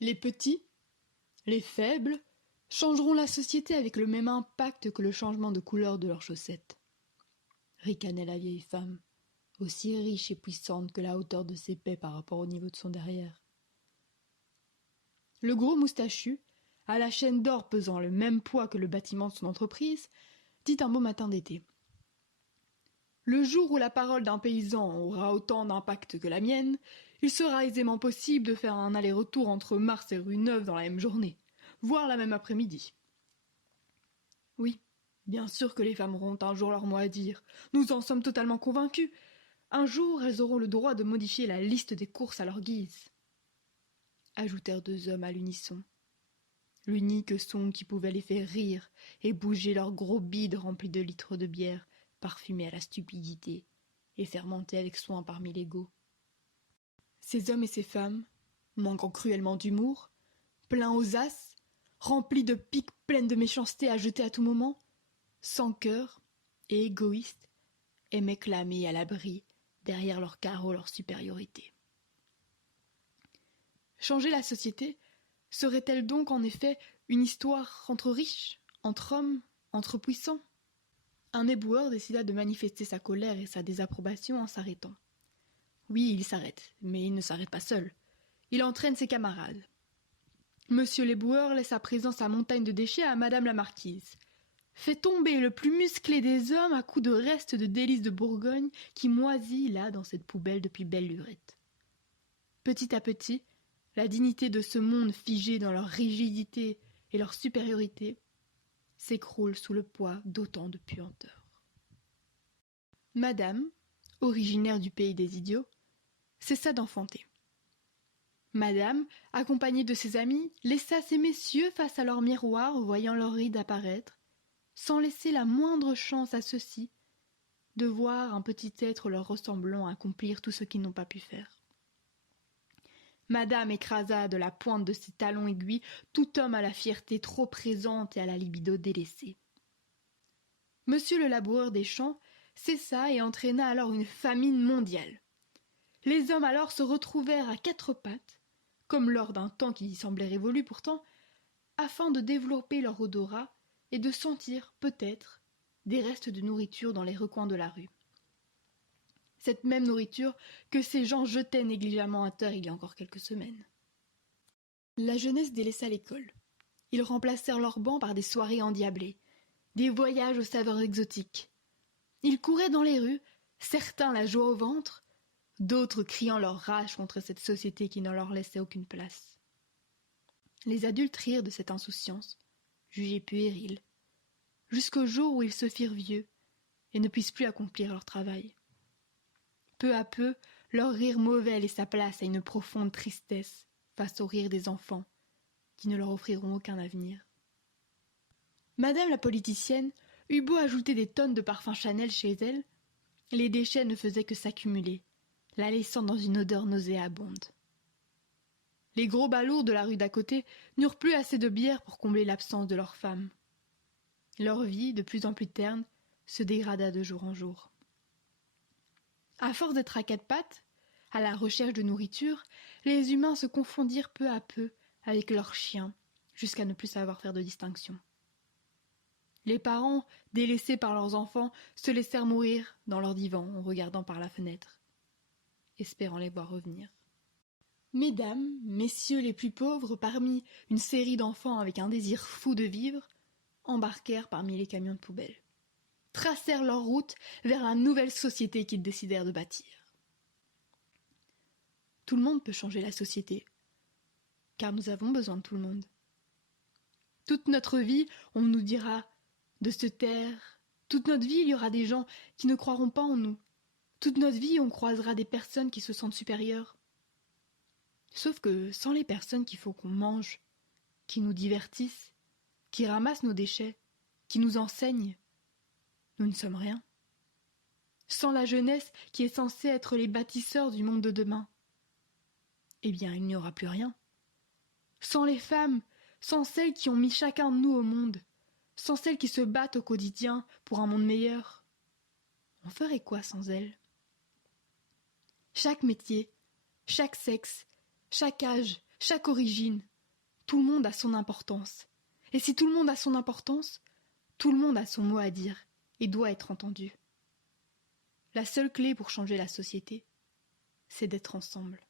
Les petits, les faibles, changeront la société avec le même impact que le changement de couleur de leurs chaussettes. Ricanait la vieille femme, aussi riche et puissante que la hauteur de ses pets par rapport au niveau de son derrière. Le gros moustachu, à la chaîne d'or pesant le même poids que le bâtiment de son entreprise, dit un beau matin d'été. Le jour où la parole d'un paysan aura autant d'impact que la mienne, il sera aisément possible de faire un aller-retour entre Mars et Rue Neuve dans la même journée, voire la même après-midi. Oui, bien sûr que les femmes auront un jour leur mot à dire, nous en sommes totalement convaincus. Un jour, elles auront le droit de modifier la liste des courses à leur guise. Ajoutèrent deux hommes à l'unisson. L'unique son qui pouvait les faire rire et bouger leurs gros bides remplis de litres de bière, parfumés à la stupidité et fermentés avec soin parmi les goûts. Ces hommes et ces femmes, manquant cruellement d'humour, pleins aux as, remplis de piques pleines de méchanceté à jeter à tout moment, sans cœur et égoïstes, aimaient clamer à l'abri, derrière leurs carreaux, leur supériorité. Changer la société serait-elle donc en effet une histoire entre riches, entre hommes, entre puissants? Un éboueur décida de manifester sa colère et sa désapprobation en s'arrêtant. Oui, il s'arrête, mais il ne s'arrête pas seul. Il entraîne ses camarades. Monsieur l'éboueur laisse à présent sa montagne de déchets à madame la marquise. Fait tomber le plus musclé des hommes à coups de restes de délices de Bourgogne qui moisit là dans cette poubelle depuis belle lurette. Petit à petit, la dignité de ce monde figé dans leur rigidité et leur supériorité s'écroule sous le poids d'autant de puanteur. Madame, originaire du pays des idiots, cessa d'enfanter. Madame, accompagnée de ses amis, laissa ces messieurs face à leur miroir voyant leurs rides apparaître, sans laisser la moindre chance à ceux-ci de voir un petit être leur ressemblant accomplir tout ce qu'ils n'ont pas pu faire. Madame écrasa de la pointe de ses talons aiguilles tout homme à la fierté trop présente et à la libido délaissée. Monsieur le laboureur des champs cessa et entraîna alors une famine mondiale. Les hommes alors se retrouvèrent à quatre pattes, comme lors d'un temps qui semblait révolu pourtant, afin de développer leur odorat et de sentir, peut-être, des restes de nourriture dans les recoins de la rue. Cette même nourriture que ces gens jetaient négligemment à terre il y a encore quelques semaines. La jeunesse délaissa l'école. Ils remplacèrent leurs bancs par des soirées endiablées, des voyages aux saveurs exotiques. Ils couraient dans les rues, certains la joie au ventre, d'autres criant leur rage contre cette société qui ne leur laissait aucune place. Les adultes rirent de cette insouciance, jugée puérile, jusqu'au jour où ils se firent vieux et ne puissent plus accomplir leur travail. Peu à peu, leur rire mauvais laissa place à une profonde tristesse face au rire des enfants, qui ne leur offriront aucun avenir. Madame la politicienne eut beau ajouter des tonnes de parfum Chanel chez elle, les déchets ne faisaient que s'accumuler, la laissant dans une odeur nauséabonde. Les gros balourds de la rue d'à côté n'eurent plus assez de bière pour combler l'absence de leurs femmes. Leur vie, de plus en plus terne, se dégrada de jour en jour. À force d'être à quatre pattes, à la recherche de nourriture, les humains se confondirent peu à peu avec leurs chiens, jusqu'à ne plus savoir faire de distinction. Les parents, délaissés par leurs enfants, se laissèrent mourir dans leur divan en regardant par la fenêtre, espérant les voir revenir. Mesdames, messieurs les plus pauvres, parmi une série d'enfants avec un désir fou de vivre, embarquèrent parmi les camions de poubelle, tracèrent leur route vers la nouvelle société qu'ils décidèrent de bâtir. Tout le monde peut changer la société, car nous avons besoin de tout le monde. Toute notre vie, on nous dira de se taire. Toute notre vie, il y aura des gens qui ne croiront pas en nous. Toute notre vie, on croisera des personnes qui se sentent supérieures. Sauf que sans les personnes qu'il faut qu'on mange, qui nous divertissent, qui ramassent nos déchets, qui nous enseignent, nous ne sommes rien. Sans la jeunesse qui est censée être les bâtisseurs du monde de demain, eh bien il n'y aura plus rien. Sans les femmes, sans celles qui ont mis chacun de nous au monde, sans celles qui se battent au quotidien pour un monde meilleur, on ferait quoi sans elles? Chaque métier, chaque sexe, chaque âge, chaque origine. Tout le monde a son importance. Et si tout le monde a son importance, tout le monde a son mot à dire et doit être entendu. La seule clé pour changer la société, c'est d'être ensemble.